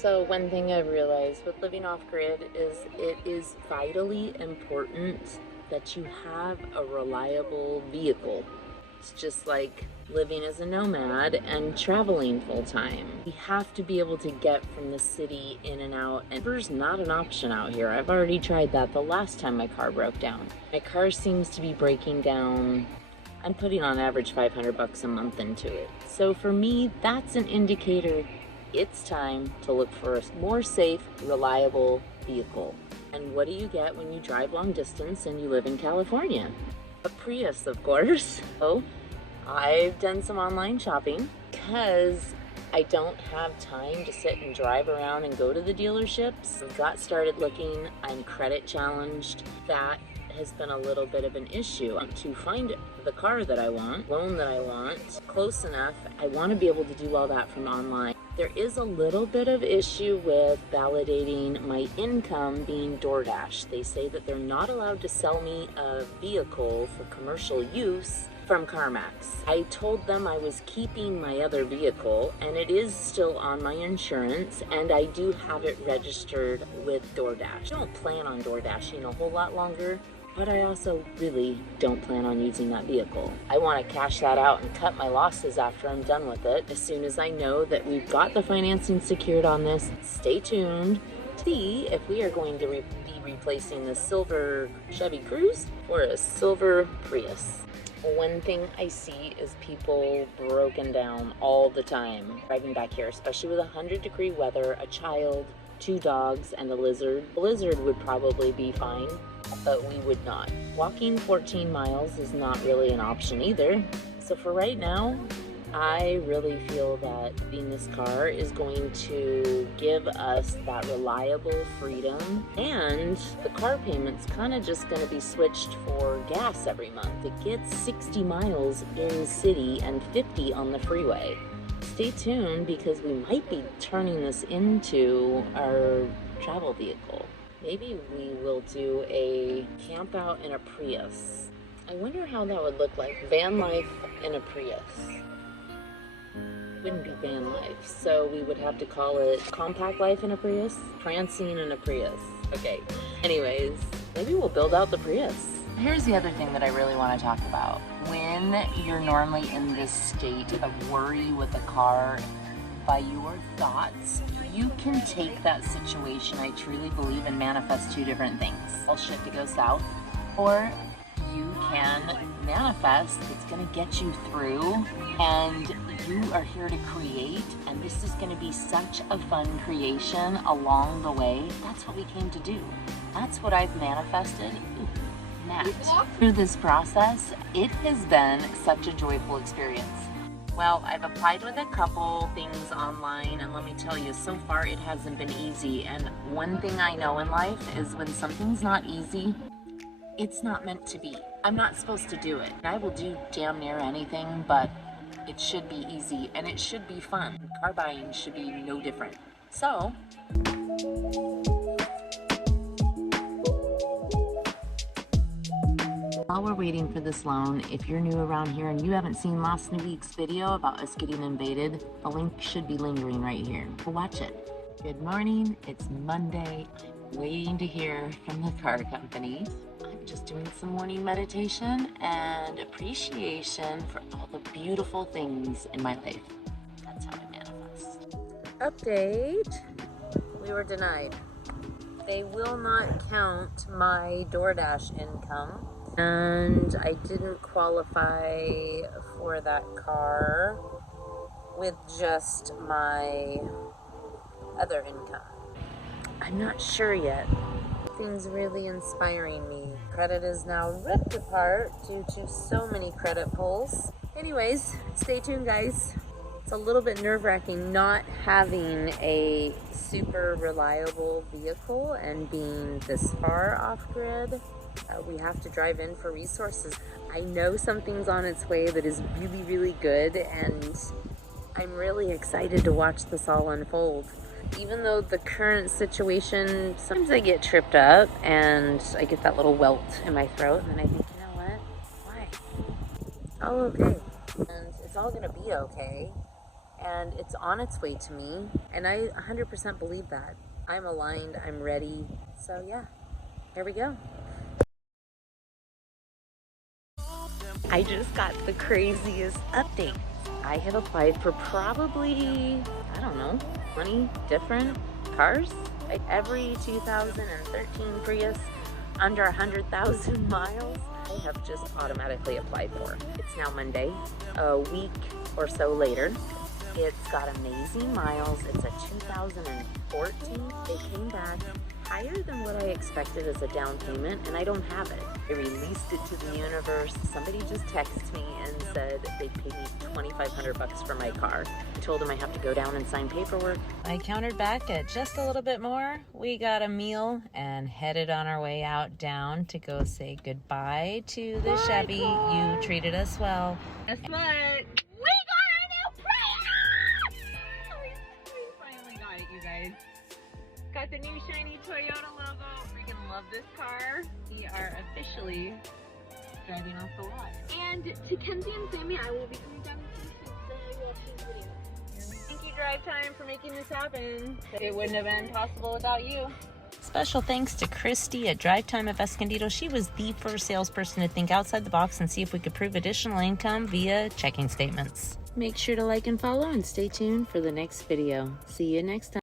So one thing I've realized with living off-grid is it is vitally important that you have a reliable vehicle. It's just like living as a nomad and traveling full-time. We have to be able to get from the city in and out, and Uber's not an option out here. I've already tried that the last time my car broke down. My car seems to be breaking down. I'm putting on average $500 a month into it. So for me, that's an indicator it's time to look for a more safe, reliable vehicle. And what do you get when you drive long distance and you live in California? A Prius, of course. So I've done some online shopping because I don't have time to sit and drive around and go to the dealerships. I got started looking. I'm credit challenged. That has been a little bit of an issue to find the car that I want, loan that I want, close enough. I want to be able to do all that from online. There is a little bit of issue with validating my income being DoorDash. They say that they're not allowed to sell me a vehicle for commercial use from CarMax. I told them I was keeping my other vehicle and it is still on my insurance and I do have it registered with DoorDash. I don't plan on DoorDashing a whole lot longer, but I also really don't plan on using that vehicle. I want to cash that out and cut my losses after I'm done with it. As soon as I know that we've got the financing secured on this, stay tuned to see if we are going to be replacing the silver Chevy Cruze or a silver Prius. One thing I see is people broken down all the time driving back here, especially with 100-degree weather, a child, 2 dogs, and a lizard. A lizard would probably be fine, but we would not. Walking 14 miles is not really an option either. So for right now, I really feel that getting this car is going to give us that reliable freedom, and the car payment's kind of just going to be switched for gas every month. It gets 60 miles in the city and 50 on the freeway. Stay tuned because we might be turning this into our travel vehicle. Maybe we will do a camp out in a Prius. I wonder how that would look like. Van life in a Prius. Wouldn't be van life, so we would have to call it compact life in a Prius, prancing in a Prius. Okay, anyways, maybe we'll build out the Prius. Here's the other thing that I really want to talk about. When you're normally in this state of worry with a car, by your thoughts, you can take that situation, I truly believe, and manifest 2 different things. All shit to go south, or you can manifest it's going to get you through, and you are here to create, and this is going to be such a fun creation along the way. That's what we came to do. That's what I've manifested. Through this process, it has been such a joyful experience. Well, I've applied with a couple things online, and let me tell you, so far it hasn't been easy. And one thing I know in life is when something's not easy, it's not meant to be. I'm not supposed to do it. I will do damn near anything, but it should be easy and it should be fun. Car buying should be no different. So, while we're waiting for this loan, if you're new around here and you haven't seen last week's video about us getting invaded, the link should be lingering right here. So watch it. Good morning, it's Monday. I'm waiting to hear from the car company. I'm just doing some morning meditation and appreciation for all the beautiful things in my life. That's how I manifest. Update, we were denied. They will not count my DoorDash income, and I didn't qualify for that car with just my other income. I'm not sure yet. Things really inspiring me. Credit is now ripped apart due to so many credit pulls. Anyways, stay tuned, guys. It's a little bit nerve-wracking not having a super reliable vehicle and being this far off-grid. We have to drive in for resources. I know something's on its way that is really, really good, and I'm really excited to watch this all unfold. Even though the current situation, sometimes I get tripped up and I get that little welt in my throat, and then I think, you know what? Why? It's all okay. And it's all gonna be okay. and it's on its way to me, and I 100% believe that. I'm aligned, I'm ready, so yeah, here we go. I just got the craziest update. I have applied for probably, I don't know, 20 different cars. Like every 2013 Prius under 100,000 miles, I have just automatically applied for. It's now Monday, a week or so later. It's got amazing miles. It's a 2014. They came back higher than what I expected as a down payment, and I don't have it. I released it to the universe. Somebody just texted me and said they paid me $2,500 for my car. I told them I have to go down and sign paperwork. I countered back at just a little bit more. We got a meal and headed on our way out down to go say goodbye to the Chevy. You treated us well. Guess what? We got our new Prius! We finally got it, you guys. Got the new shiny Toyota logo. Freaking love this car. We are officially driving off the lot. And to Kenzie and Sammy, I will be coming down to see the watching video. Thank you, Drive Time, for making this happen. It wouldn't have been possible without you. Special thanks to Christy at Drive Time of Escondido. She was the first salesperson to think outside the box and see if we could prove additional income via checking statements. Make sure to like and follow and stay tuned for the next video. See you next time.